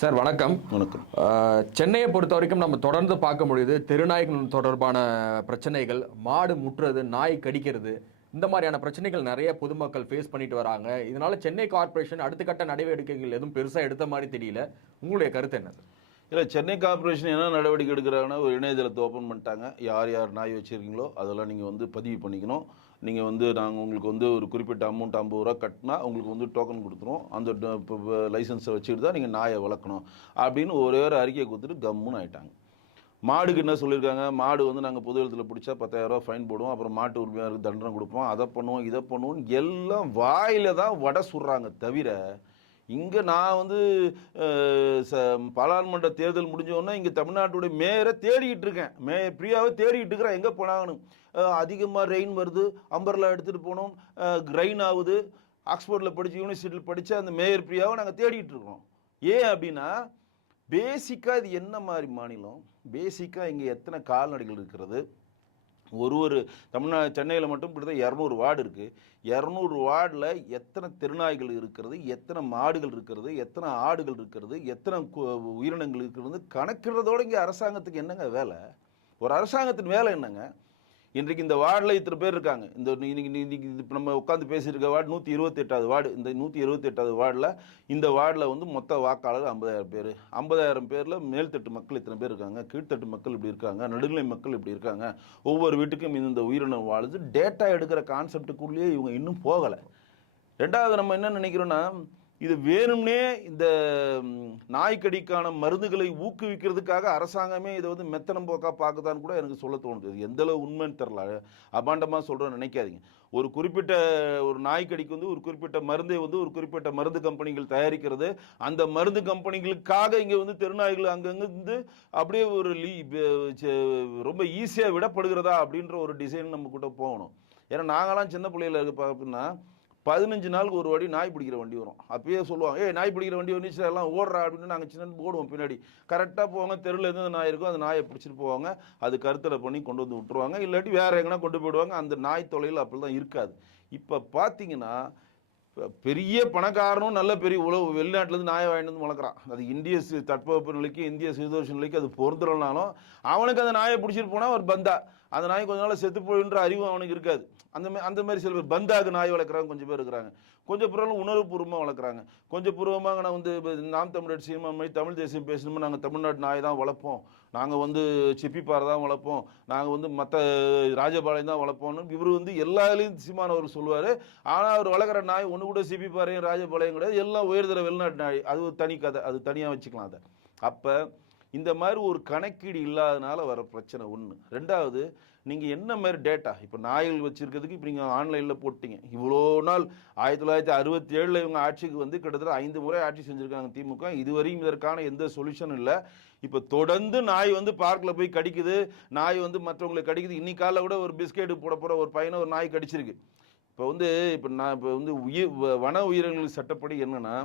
Sir வணக்கம். வணக்கம். சென்னையை பொறுத்த வரைக்கும் நம்ம தொடர்ந்து பார்க்க முடியுது தெருநாய்கள் தொடர்பான பிரச்சனைகள், மாடு முட்டுறது, நாய் கடிக்கிறது, இந்த மாதிரியான பிரச்சனைகள் நிறைய பொதுமக்கள் ஃபேஸ் பண்ணிட்டு வராங்க. இதனால சென்னை கார்ப்பரேஷன் அடுத்த கட்ட நடவடிக்கைகள் எதுவும் பெருசாக எடுத்த மாதிரி தெரியல. உங்களுடைய கருத்து என்ன? இல்லை, சென்னை கார்ப்பரேஷன் என்ன நடவடிக்கை எடுக்கிறாங்கன்னா, ஒரு இணையதளத்தை ஓப்பன் பண்ணிட்டாங்க. யார் யார் நாய் வச்சுருக்கீங்களோ அதெல்லாம் நீங்கள் பதிவு பண்ணிக்கணும். நீங்கள் நாங்கள் உங்களுக்கு ஒரு குறிப்பிட்ட அமௌண்ட் 50 ரூபா கட்டினா உங்களுக்கு டோக்கன் கொடுத்துருவோம். அந்த லைசன்ஸை வச்சுட்டு தான் நீங்கள் நாயை வளர்க்கணும் அப்படின்னு ஒரே ஒரு அறிக்கையை கொடுத்துட்டு கம்முன்னு ஆகிட்டாங்க. மாடுக்கு என்ன சொல்லியிருக்காங்க, மாடு நாங்கள் பொது இடத்துல பிடிச்சா 10,000 ரூபா ஃபைன் போடுவோம், அப்புறம் மாட்டு உரிமையாளருக்கு தண்டனை கொடுப்போம், அதை பண்ணுவோம் இதை பண்ணுவோம், எல்லாம் வாயில தான் வடை சுடுறாங்க. தவிர இங்கே நான் பாராளுமன்ற தேர்தல் முடிஞ்சோன்னா இங்கே தமிழ்நாட்டுடைய மேயரை தேடிக்கிட்டு இருக்கேன். பிரியாவை தேடிக்கிட்டு இருக்கிறேன், எங்கே போனாங்கன்னு. அதிகமாக ரெயின் வருது, அம்பர்லா எடுத்துகிட்டு போனோம், ரெயின் ஆகுது. ஆக்ஸ்போர்டில் படித்து யூனிவர்சிட்டியில் படித்த அந்த மேயர் பிரியாவை நாங்கள் தேடிக்கிட்டு இருக்கோம். ஏன் அப்படின்னா, பேசிக்காக இது என்ன மாதிரி மாநிலம், பேசிக்காக இங்கே எத்தனை கால்நடைகள் இருக்கிறது, ஒரு சென்னையில் மட்டும் கிட்டத்தட்ட 200 வார்டு இருக்குது. 200 வார்டில் எத்தனை தெருநாய்கள் இருக்கிறது, எத்தனை மாடுகள் இருக்கிறது, எத்தனை ஆடுகள் இருக்கிறது, எத்தனை உயிரினங்கள் இருக்கிறது கணக்கிடுறதோடு இங்கே அரசாங்கத்துக்கு என்னங்க வேலை? ஒரு அரசாங்கத்தின் வேலை என்னங்க? இன்றைக்கு இந்த வார்டில் இத்தனை பேர் இருக்காங்க. இன்னைக்கு நம்ம உட்காந்து பேசியிருக்க வார்டு 128வது வார்டு. இந்த 128வது வார்டில் இந்த வார்டில் மொத்த வாக்காளர் 50,000 பேர். 50,000 பேரில் மேல்தட்டு மக்கள் இத்தனை பேர் இருக்காங்க, கீழ்த்தட்டு மக்கள் இப்படி இருக்காங்க, நடுநிலை மக்கள் இப்படி இருக்காங்க. ஒவ்வொரு வீட்டுக்கும் இந்த உயிரினம் வாழுது. டேட்டா எடுக்கிற கான்செப்டுக்குள்ளேயே இவங்க இன்னும் போகலை. ரெண்டாவது நம்ம என்ன நினைக்கிறோன்னா, இது வேணும்னே இந்த நாய்க்கடிக்கான மருந்துகளை ஊக்குவிக்கிறதுக்காக அரசாங்கமே இதை மெத்தனம் போக்கா பார்க்குதான்னு கூட எனக்கு சொல்ல தோணுது. இது எந்தளவு உண்மைன்னு தெரில, அபாண்டமாக சொல்கிறேன்னு நினைக்காதீங்க. ஒரு குறிப்பிட்ட ஒரு நாய்க்கடிக்கு ஒரு குறிப்பிட்ட மருந்தை ஒரு குறிப்பிட்ட மருந்து கம்பெனிகள் தயாரிக்கிறது. அந்த மருந்து கம்பெனிகளுக்காக இங்கே தெருநாய்கள் அங்கங்கே அப்படியே ரொம்ப ஈஸியாக விடப்படுகிறதா அப்படின்ற ஒரு டிசைன் நம்ம கூட போகணும். ஏன்னா நாங்களாம் சின்ன பிள்ளையில இருக்க பார்த்தோம்னா 15 நாளுக்கு ஒரு வாட்டி நாய் பிடிக்கிற வண்டி வரும். அப்பயே சொல்லுவாங்க, நாய் பிடிக்கிற வண்டி வந்துச்சு எல்லாம் ஓடுறா அப்படின்னு. நாங்கள் சின்ன போடுவோம் பின்னாடி. கரெக்டாக போவாங்க, தெருவில் எந்த நாய் இருக்கோ அந்த நாயை பிடிச்சிட்டு போவாங்க. அது கருத்தடை பண்ணி கொண்டு விட்டுருவாங்க, இல்லாட்டி வேறு எங்கன்னா கொண்டு போயிடுவாங்க. அந்த நாய் தொலையில் அப்படி தான் இருக்காது. இப்போ பார்த்தீங்கன்னா பெரிய பணக்காரனும் நல்ல பெரிய வெளிநாட்டிலேருந்து நாயை வாங்கிட்டு வளர்க்குறான். அது இந்திய தட்பவெப்ப நிலைக்கு, இந்திய சீதோஷ நிலைக்கு அது பொருந்துறனாலும் அவனுக்கு அந்த நாயை பிடிச்சிட்டு போனால் ஒரு பந்தா, அந்த நாய் கொஞ்ச நாள் செத்து போயின்ற அறிவு அவனுக்கு இருக்காது. அந்த மாதிரி சில பேர் பந்தாக்கு நாய் வளர்க்குறாங்க, கொஞ்சம் பேர் இருக்கிறாங்க. கொஞ்சம் பிறகு உணர்வுபூர்வமாக வளர்க்குறாங்க. கொஞ்சம் பூர்வமாக நான் நாம் தமிழர் சினிமா மாதிரி தமிழ் தேசியம் பேசணுமோ நாங்கள் தமிழ்நாட்டு நாய் தான் வளர்ப்போம், நாங்கள் சிப்பிப்பாறை தான் வளர்ப்போம், நாங்கள் மற்ற ராஜபாளையம் தான் வளர்ப்போம்னு இவர் எல்லாத்துலேயும் சீமானவர் சொல்லுவார். ஆனால் அவர் வளர்க்குற நாய் ஒன்று கூட சிப்பிப்பாறையும் ராஜபாளையம் கிடையாது, எல்லாம் உயர்தர வெளிநாட்டு நாய். அது ஒரு தனி கதை, அது தனியாக வச்சுக்கலாம். அதை அப்போ இந்த மாதிரி ஒரு கணக்கீடு இல்லாதனால வர பிரச்சனை ஒன்று. ரெண்டாவது, நீங்கள் என்ன மாதிரி டேட்டா இப்போ நாய்கள் வச்சுருக்கிறதுக்கு இப்போ நீங்கள் ஆன்லைனில் போட்டிங்க. இவ்வளோ நாள் 1967 இவங்க ஆட்சிக்கு கிட்டத்தட்ட 5 முறை ஆட்சி செஞ்சுருக்காங்க திமுக. இதுவரையும் இதற்கான எந்த சொல்யூஷனும் இல்லை. இப்போ தொடர்ந்து நாய் பார்க்கில் போய் கடிக்குது, நாய் மற்றவங்களை கடிக்குது. இன்னைக்கு காலைல கூட ஒரு பிஸ்கெட்டு போட போகிற ஒரு பையனை ஒரு நாய் கடிச்சிருக்கு. இப்போ நான் வன உயிரினங்கள் சட்டப்படி என்னென்னா,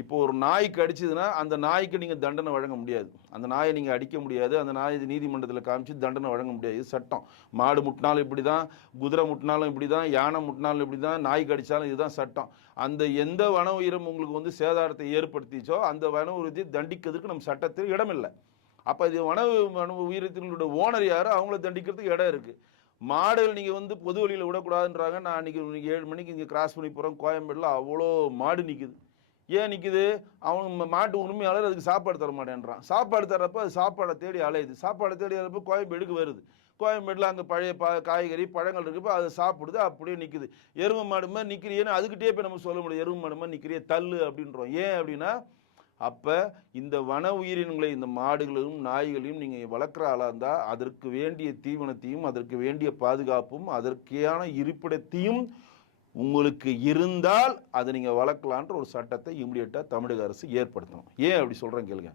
இப்போ ஒரு நாய் கடிச்சதுன்னா அந்த நாய்க்கு நீங்கள் தண்டனை வழங்க முடியாது. அந்த நாயை நீங்கள் அடிக்க முடியாது. அந்த நாய் நீதிமன்றத்தில் காமிச்சு தண்டனை வழங்க முடியாது. இது சட்டம். மாடு முட்டினாலும் இப்படி தான், குதிரை முட்டினாலும் இப்படி தான், யானை முட்டினாலும் இப்படி தான், நாய் கடித்தாலும் இதுதான் சட்டம். அந்த எந்த வன உயிரம் உங்களுக்கு சேதாரத்தை ஏற்படுத்திச்சோ அந்த வன உயிரத்தை தண்டிக்கிறதுக்கு நம்ம சட்டத்தில் இடமில்லை. அப்போ இது வன உயிரத்தினுடைய ஓனர் யார், அவங்கள தண்டிக்கிறதுக்கு இடம் இருக்குது. மாடுகள் நீங்கள் பொது வழியில் விடக்கூடாதுன்றாங்க. நான் அன்றைக்கி 7 மணிக்கு இங்கே கிராஸ் பண்ணி போகிறோம், கோயம்பேட்டில் அவ்வளோ மாடு நிற்குது. ஏன் நிற்குது? அவன் மாட்டு உரிமையாளர் அதுக்கு சாப்பாடு தர மாட்டேன்றான். சாப்பாடு தர்றப்போ அது சாப்பாடை தேடி அலையுது. சாப்பாடை தேடி வரப்போ கோயம்பேடுக்கு வருது. கோயம்பேட்டில் அங்கே பழைய காய்கறி பழங்கள் இருக்கப்போ அதை சாப்பிடுது, அப்படியே நிற்குது. எருமை மாடு மாதிரி நிற்கிறியேன்னு அதுக்கிட்டே போய் நம்ம சொல்ல முடியாது. எருமை மாடு மாதிரி நிற்கிறியே தள்ளு அப்படின்றோம். ஏன் அப்படின்னா, அப்போ இந்த வன உயிரினங்களை, இந்த மாடுகளையும் நாய்களையும் நீங்கள் வளர்க்குற ஆளாக இருந்தால் அதற்கு வேண்டிய தீவனத்தையும் அதற்கு வேண்டிய பாதுகாப்பும் அதற்கான இருப்பிடத்தையும் உங்களுக்கு இருந்தால் அதை நீங்கள் வளர்க்கலான்ற ஒரு சட்டத்தை இமிடியேட்டாக தமிழக அரசு ஏற்படுத்தணும். ஏன் அப்படி சொல்கிறேன் கேளுங்க.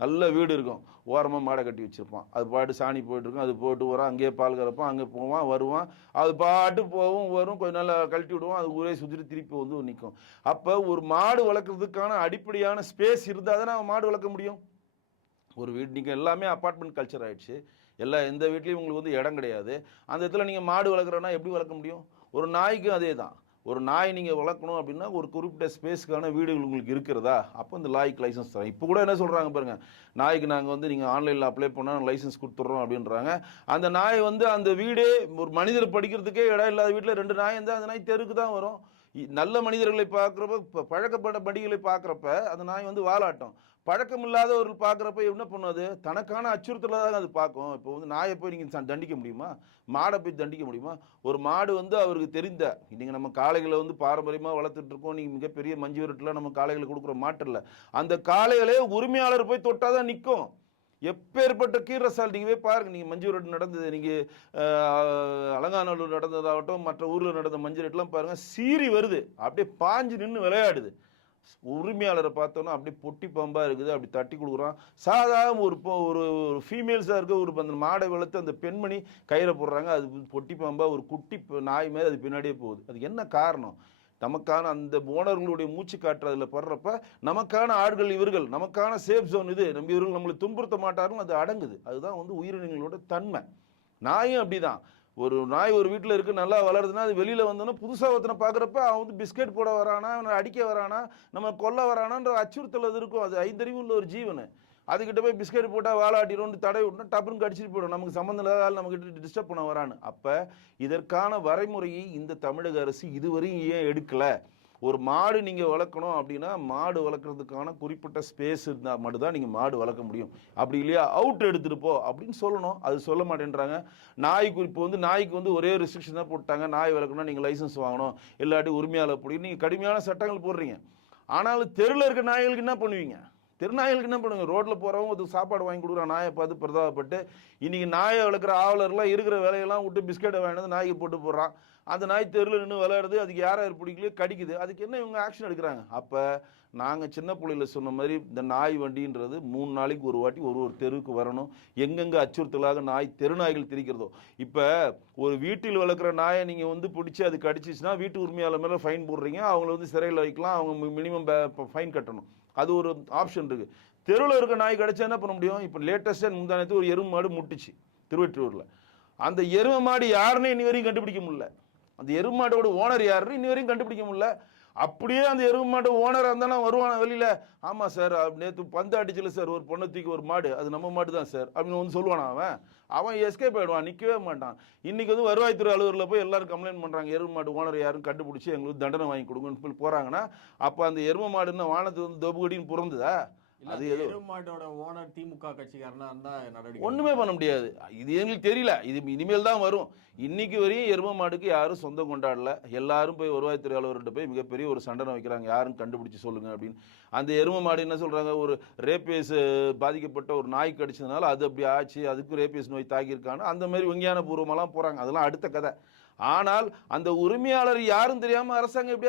நல்ல வீடு இருக்கும், ஓரமாக மாடை கட்டி வச்சுருப்பான், அது பாட்டு சாணி போயிட்டுருக்கும், அது போட்டு வரான், அங்கேயே பால் கறப்பான், அங்கே போவான் வருவான், அது பாட்டு போவும் வரும், கொஞ்சம் நல்லா கழட்டி விடுவான், அது ஊரே சுற்றிட்டு திருப்பி நிற்கும். அப்போ ஒரு மாடு வளர்க்குறதுக்கான அடிப்படையான ஸ்பேஸ் இருந்தால் தானே அவன் மாடு வளர்க்க முடியும். ஒரு வீடு நீங்கள் எல்லாமே அப்பார்ட்மெண்ட் கல்ச்சர் ஆகிடுச்சு. எந்த வீட்லேயும் உங்களுக்கு இடம் கிடையாது. அந்த இடத்துல நீங்கள் மாடு வளர்க்குறோன்னா எப்படி வளர்க்க முடியும்? ஒரு நாய்க்கும் அதே தான். ஒரு நாய் நீங்கள் வளர்க்கணும் அப்படின்னா ஒரு குறிப்பிட்ட ஸ்பேஸ்க்கான வீடுகள் உங்களுக்கு இருக்கிறதா, அப்போ இந்த லாய்க்கு லைசன்ஸ் தரோம். இப்போ கூட என்ன சொல்கிறாங்க பாருங்கள், நாய்க்கு நாங்கள் வந்து நீங்கள் ஆன்லைனில் அப்ளை பண்ணால் லைசன்ஸ் கொடுத்துட்றோம் அப்படின்றாங்க. அந்த நாய் வந்து அந்த வீடே ஒரு மனிதர் படிக்கிறதுக்கே இடம் இல்லாத வீட்டில் 2 நாய் இருந்தால் அந்த நாய் தெருக்கு தான் வரும். நல்ல மனிதர்களை பார்க்குறப்ப, பழக்கப்பட்ட படிகளை பார்க்குறப்ப அந்த நாய் வந்து வாலாட்டம். பழக்கம் இல்லாதவர்கள் பார்க்குறப்ப என்ன பண்ணும், அது தனக்கான அச்சுறுத்தலாக தான் அது பார்க்கும். இப்போ வந்து நாயை போய் நீங்கள் தண்டிக்க முடியுமா, மாடை போய் தண்டிக்க முடியுமா? ஒரு மாடு வந்து அவருக்கு தெரிந்த, நீங்கள் நம்ம காளைகளை வந்து பாரம்பரியமாக வளர்த்துட்டு இருக்கோம், நீங்கள் மிகப்பெரிய மஞ்சு விரட்டுலாம் நம்ம காளைகளை கொடுக்குற மாட்டு இல்லை. அந்த காளைகளே உரிமையாளர் போய் தொட்டால் தான் நிற்கும். எப்பேற்பட்ட கீரசால் நீங்கள் போய் பாருங்க. நீங்கள் மஞ்சு விரட்டு நடந்தது, நீங்கள் அலங்காநல்லூர் நடந்ததாகட்டும், மற்ற ஊரில் நடந்த மஞ்சு விரட்டுலாம் பாருங்கள், சீறி வருது, அப்படியே பாஞ்சு நின்று விளையாடுது. உரிமையாளரை பார்த்தோன்னா அப்படியே பொட்டி பாம்பாக இருக்குது, அப்படி தட்டி கொடுக்குறான். சாதாரண ஒரு ஃபீமேல்ஸாக இருக்க ஒரு அந்த மாடை வளர்த்து அந்த பெண்மணி கயிறை போடுறாங்க, அது பொட்டி பாம்பாக ஒரு குட்டி நாய் மாதிரி அது பின்னாடியே போகுது. அது என்ன காரணம்? நமக்கான அந்த ஓனர்களுடைய மூச்சு காற்று அதில் படுறப்ப நமக்கான ஆட்கள் இவர்கள், நமக்கான சேஃப் ஜோன் இது, நம்ம இவர்கள் நம்மளை துன்புறுத்த மாட்டார்கள், அது அடங்குது. அதுதான் வந்து உயிரினங்களோட தன்மை. நாயும் அப்படிதான். ஒரு நாய் ஒரு வீட்டில் இருக்குது, நல்லா வளருதுன்னா அது வெளியில் வந்தோன்னா புதுசாக ஒருத்தனை பார்க்குறப்ப அவன் வந்து பிஸ்கெட் போட வரானா, அவனை அடிக்க வரானா, நம்ம கொல்ல வரானான்ற அச்சுறுத்தல் அது இருக்கும். அது ஐந்தறிவு உள்ள ஒரு ஜீவன். அதுக்கிட்ட போய் பிஸ்கெட் போட்டால் வாலாட்டிடும், தடை விட்டோம், டப்புன்னு கடிச்சிட்டு போயிடும். நமக்கு சம்மந்தம் இல்லாத ஆள் நம்மக்கிட்ட டிஸ்டர்ப் பண்ண வரான்னு. அப்போ இதற்கான வரைமுறையை இந்த தமிழக அரசு இதுவரையும் ஏன் எடுக்கலை? ஒரு மாடு நீங்கள் வளர்க்கணும் அப்படின்னா மாடு வளர்க்குறதுக்கான குறிப்பிட்ட ஸ்பேஸ் இருந்தால் மட்டும்தான் நீங்கள் மாடு வளர்க்க முடியும். அப்படி இல்லையா அவுட் எடுத்துகிட்டு போ அப்படின்னு சொல்லணும். அது சொல்ல மாட்டேன்றாங்க. நாய்க்கு இப்போ வந்து நாய்க்கு வந்து ஒரே ரெஸ்ட்ரிக்ஷன் தான் போட்டாங்க, நாய் வளர்க்கணும்னா நீங்கள் லைசன்ஸ் வாங்கணும், இல்லாட்டி உரிமையாளர் போடி நீங்கள் கடுமையான சட்டங்கள் போடுறீங்க. ஆனாலும் தெருவில் இருக்க நாய்களுக்கு என்ன பண்ணுவீங்க? தெருநாய்களுக்கு என்ன பண்ணுங்க? ரோட்டில் போகிறவங்க ஒரு சாப்பாடு வாங்கி கொடுக்குற நாயை பார்த்து பிரதாபப்பட்டு இன்றைக்கி நாயை வளர்க்குற ஆவலர்லாம் இருக்கிற வேலையெல்லாம் விட்டு பிஸ்கெட்டை வாங்கினது நாய்க்கு போட்டு போடுறான். அந்த நாய் தெருவில் நின்று விளையாடுது, அதுக்கு யாராவது பிடிக்கலையோ கடிக்குது. அதுக்கு என்ன இவங்க ஆக்ஷன் எடுக்கிறாங்க? அப்போ நாங்கள் சின்ன பிள்ளையில் சொன்ன மாதிரி இந்த நாய் வண்டின்றது 3 நாளைக்கு ஒரு வாட்டி ஒரு தெருவுக்கு வரணும். எங்கெங்கே அச்சுறுத்தலாக நாய் தெருநாய்கள் திரிக்கிறதோ. இப்போ ஒரு வீட்டில் வளர்க்குற நாயை நீங்கள் வந்து பிடிச்சி அது கடிச்சிச்சுன்னா வீட்டு உரிமையாளர் மேலே ஃபைன் போடுறீங்க, அவங்கள வந்து சிறையில் வைக்கலாம், அவங்க மினிமம் ஃபைன் கட்டணும். அது ஒரு ஆப்ஷன் இருக்குது. தெருவில் இருக்க நாய் கிடச்சா என்ன பண்ண முடியும்? இப்போ லேட்டஸ்ட்டாக முந்தானத்து ஒரு எருமை மாடு முட்டுச்சு திருவொற்றியூரில். அந்த எருமை மாடு யாருன்னு இன்னி வரையும் கண்டுபிடிக்க முடியல. அந்த எருமை மாடோட ஓனர் யாருன்னு இன்னி வரையும் கண்டுபிடிக்க முடியல. அப்படியே அந்த எருமை மாடு ஓனராக இருந்தாலும் வருவானா வெளியில், ஆமாம் சார் நேற்று பந்து அடிச்சல சார் ஒரு பொண்ணை தூக்கி ஒரு மாடு, அது நம்ம மாடு தான் சார் அப்படின்னு வந்து சொல்லுவானா? அவன் எஸ்கேப் ஆகிடுவான், நிற்கவே மாட்டான். இன்றைக்கி வந்து வருவாய்த்துறை அலுவலரில் போய் எல்லாரும் கம்ப்ளைண்ட் பண்ணுறாங்க, எருமை மாடு ஓனர் யாரும் கண்டுபிடிச்சி எங்களுக்கு தண்டனை வாங்கி கொடுங்கன்னு சொல்லி போகிறாங்கன்னா, அப்போ அந்த எருமை மாடுன்னு வானத்து வந்து தொபுகடின்னு பிறந்ததா? அது எருமாட்டோட ஓனர் திமுக கட்சிக்காரனா இருந்தா நடவடிக்கை ஒண்ணுமே பண்ண முடியாது. இது எங்களுக்கு தெரியல, இது இனிமேல் தான் வரும். இன்னைக்கு வரையும் எருமை மாடுக்கு யாரும் சொந்தம் கொண்டாடல. எல்லாரும் போய் வருவாய்த்துறை அலுவலர்கிட்ட போய் மிகப்பெரிய ஒரு சண்டனை வைக்கிறாங்க, யாரும் கண்டுபிடிச்சு சொல்லுங்க அப்படின்னு. அந்த எருமை மாடு என்ன சொல்றாங்க, ஒரு ரேபேஸ் பாதிக்கப்பட்ட ஒரு நாய் கடிச்சதுனால அது அப்படி ஆச்சு, அதுக்கு ரேபேஸ் நோய் தாக்கியிருக்கான்னு அந்த மாதிரி விஞ்ஞான பூர்வமெல்லாம் போறாங்க. அதெல்லாம் அடுத்த கதை. ஆனால் அந்த உரிமையாளர் யாரும் தெரியாம அரசாங்கம் எப்படி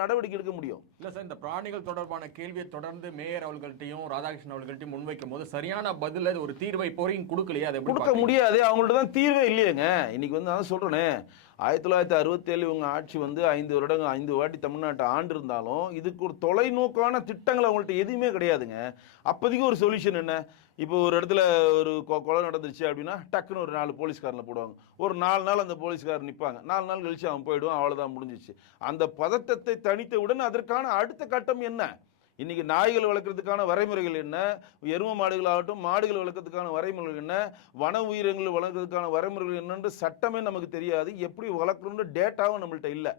நடவடிக்கை எடுக்க முடியும்? இல்ல சார், இந்த பிராணிகள் தொடர்பான கேள்வியை தொடர்ந்து மேயர் அவர்கள்ட்டையும் ராதாகிருஷ்ணன் அவர்கள்ட்டையும் முன்வைக்கும் போது சரியான பதில ஒரு தீர்வை போறீங்க கொடுக்கலையே, அதை கொடுக்க முடியாது. அவங்கள்ட்ட தான் தீர்வே இல்லையேங்க. இன்னைக்கு வந்து நான் சொல்றேனே, 1967 இவங்க ஆட்சி வந்து 5 வருடங்கள் 5 வாட்டி தமிழ்நாட்டை ஆண்டு இருந்தாலும் இதுக்கு ஒரு தொலைநோக்கான திட்டங்கள் அவங்கள்ட்ட எதுவுமே கிடையாதுங்க. அப்போதைக்கு ஒரு சொல்யூஷன் என்ன? இப்போ ஒரு இடத்துல ஒரு கொலை நடந்துருச்சு அப்படின்னா டக்குன்னு ஒரு 4 போலீஸ்காரனை போடுவாங்க. ஒரு 4 நாள் அந்த போலீஸ்காரர் நிற்பாங்க, 4 நாள் கழிச்சு அவன் போயிடுவான், அவ்வளோதான் முடிஞ்சிச்சு. அந்த பதட்டத்தை தணித்தவுடன் அதற்கான அடுத்த கட்டம் என்ன? இன்னைக்கு நாய்கள் வளர்க்கறதுக்கான வரைமுறைகள் என்ன? எரும மாடுகள் ஆகட்டும், மாடுகள் வளர்க்கறதுக்கான வரைமுறைகள் என்ன? வன உயிரினங்கள் வளர்க்கறதுக்கான வரைமுறைகள் என்னன்னு சட்டமே நமக்கு தெரியாது. எப்படி வளர்க்கணும்னு டேட்டாவும் நம்மள்ட்ட இல்லை.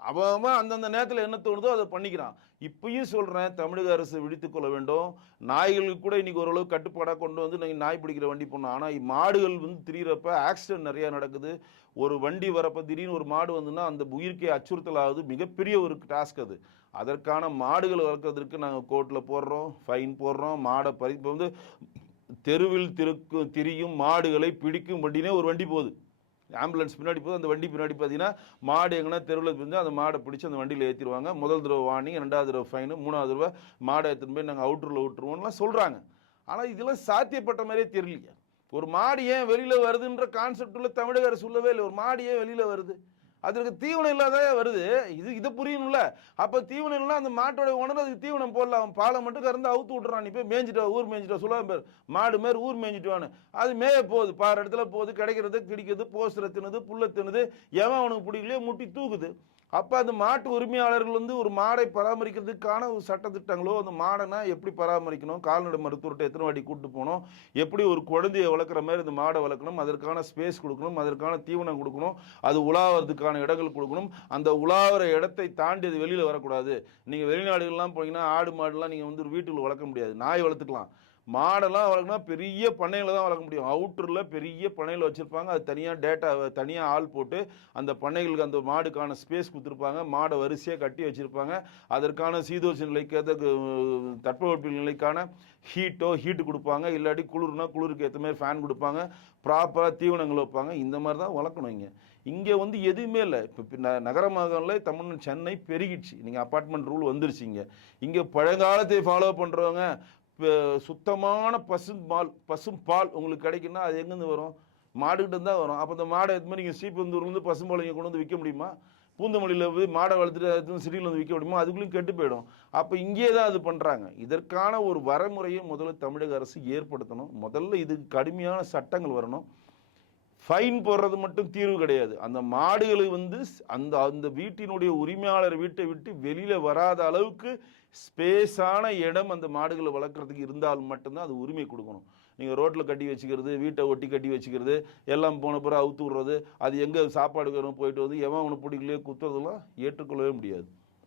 அவன் அந்தந்த நேரத்தில் என்ன தோணுதோ அதை பண்ணிக்கிறான். இப்பயும் சொல்கிறேன், தமிழக அரசு விழித்துக் கொள்ள வேண்டும். நாய்களுக்கு கூட இன்னைக்கு ஓரளவு கட்டுப்பாடாக கொண்டு வந்து நீங்கள் நாய் பிடிக்கிற வண்டி போடணும். ஆனால் மாடுகள் வந்து திரியிறப்ப ஆக்சிடென்ட் நிறையா நடக்குது. ஒரு வண்டி வரப்போ திடீர்னு ஒரு மாடு வந்துன்னா அந்த உயிர்க்கே அச்சுறுத்தல் ஆகுது. மிகப்பெரிய ஒரு டாஸ்க் அது. அதற்கான மாடுகள் வளர்க்கறதுக்கு நாங்கள் கோர்ட்டில் போடுறோம், ஃபைன் போடுறோம். மாடை இப்போ வந்து தெருவில் திரியும் மாடுகளை பிடிக்கும் வண்டினே ஒரு வண்டி போகுது. ஆம்புலன்ஸ் பின்னாடி போது, அந்த வண்டி பின்னாடி பார்த்தீங்கன்னா மாடு எங்கன்னா தெருவில் இருந்தால் அந்த மாடை பிடிச்சி அந்த வண்டியில் ஏற்றிடுவாங்க. முதல் தடவை வார்னிங், 2வது தடவை ஃபைனு, 3வது தடவை மாடை எடுத்துன்னு போய் நாங்கள் அவுட்டரில் விட்டுருவோம்லாம் சொல்கிறாங்க. ஆனால் இதெல்லாம் சாத்தியப்பட்ட மாதிரியே தெரியலையே. ஒரு மாடு ஏன் வெளியில் வருதுன்ற கான்செப்டில் தமிழக அரசு சொல்லவே இல்லை. ஒரு மாடு ஏன் வெளியில் வருது? அதற்கு தீவனம் இல்லாத வருது. இதை புரியணும்ல. அப்போ தீவனம் இல்லைன்னா அந்த மாட்டோட ஓனர் அதுக்கு தீவனம் போடல. அவன் பாலை மட்டும் கறந்து அவுத்து விட்டுறான். நீ போய் மேய்ஞ்சிட்டு ஊர் மேய்ஞ்சிட்டு சொல்லாம பேர் மாடு மாரி ஊர் மேய்ஞ்சிட்டுவான்னு. அது மேய போகுது, பாரு இடத்துல போகுது, கிடைக்கிறது கிடைக்குது, போஸ்டரை தின்னுது, புல்லை தின்னுது, எவன் அவனுக்கு பிடிக்கலையோ முட்டி தூக்குது. அப்போ அந்த மாட்டு உரிமையாளர்கள் வந்து ஒரு மாடை பராமரிக்கிறதுக்கான ஒரு சட்டத்திட்டங்களோ, அந்த மாடனா எப்படி பராமரிக்கணும், கால்நடை மருத்துவர்கிட்ட எத்தனை வாட்டி கூட்டு போகணும், எப்படி ஒரு குழந்தைய வளர்க்குற மாதிரி இந்த மாடை வளர்க்கணும், அதற்கான ஸ்பேஸ் கொடுக்கணும், அதற்கான தீவனம் கொடுக்கணும், அது உலாவறதுக்கான இடங்கள் கொடுக்கணும், அந்த உலாவுற இடத்தை தாண்டி அது வெளியில் வரக்கூடாது. நீங்கள் வெளிநாடுகள்லாம் போனீங்கன்னா ஆடு மாடுலாம் நீங்கள் வந்து ஒரு வீட்டுக்குள்ள வளர்க்க முடியாது, நாய் வளர்த்துக்கலாம். மாடெல்லாம் வளர்க்கணும்னா பெரிய பண்ணையில் தான் வளர்க்க முடியும். அவுட்டரில் பெரிய பண்ணையில் வச்சுருப்பாங்க. அது தனியாக ஆள் போட்டு அந்த பண்ணைகளுக்கு அந்த மாடுக்கான ஸ்பேஸ் கொடுத்துருப்பாங்க. மாடை வரிசையாக கட்டி வச்சுருப்பாங்க. அதற்கான சீதோஷ நிலைக்கு தட்பவெப்ப நிலைக்கான ஹீட்டு கொடுப்பாங்க. இல்லாட்டி குளிர்னா குளிருக்கு ஏற்ற மாதிரி ஃபேன் கொடுப்பாங்க. ப்ராப்பராக தீவனங்கள் வைப்பாங்க. இந்த மாதிரி தான் வளர்க்கணும் இங்கே. இங்கே வந்து எதுவுமே இல்லை. இப்போ நகரமாகல தமிழ்நாடு சென்னை பெருகிடுச்சு. நீங்கள் அப்பார்ட்மெண்ட் ரூல் வந்துருச்சு. இங்கே பழங்காலத்தை ஃபாலோ பண்ணுறவங்க சுத்தமான பசும்பால் உங்களுக்கு கிடைக்குன்னா அது எங்கேருந்து வரும்? மாடுகிட்ட தான் வரும். அப்போ அந்த மாடை எது மாதிரி நீங்கள் ஸ்ரீபெருந்தூர்லேருந்து பசும்பால் இங்கே கொண்டு வந்து விற்க முடியுமா? பூந்தமல்லியில் போய் மாடை வளர்த்துட்டு அது சிட்டியில் வந்து விற்க முடியுமா? அதுக்குள்ளேயும் கெட்டு போயிடும். அப்போ இங்கே தான் அது பண்ணுறாங்க. இதற்கான ஒரு வரைமுறையை முதல்ல தமிழக அரசு ஏற்படுத்தணும். முதல்ல இதுக்கு கடுமையான சட்டங்கள் வரணும். ஃபைன் போடுறது மட்டும் தீர்வு கிடையாது. அந்த மாடுகளை வந்து அந்த அந்த வீட்டினுடைய உரிமையாளர் வீட்டை விட்டு வெளியில் வராத அளவுக்கு ஸ்பேஸான இடம் அந்த மாடுகளை வளர்க்குறதுக்கு இருந்தால் மட்டும்தான் அது உரிமை கொடுக்கணும். நீங்கள் ரோட்டில் கட்டி வச்சுக்கிறது, வீட்டை ஒட்டி கட்டி வச்சுக்கிறது, எல்லாம் போன பிறகு அவுத்து விட்றது, அது எங்கே சாப்பாடு வரும் போயிட்டு வந்து எவன் அவனை பிடிக்கலையோ குத்துறதெல்லாம் ஏற்றுக்கொள்ளவே முடியாது.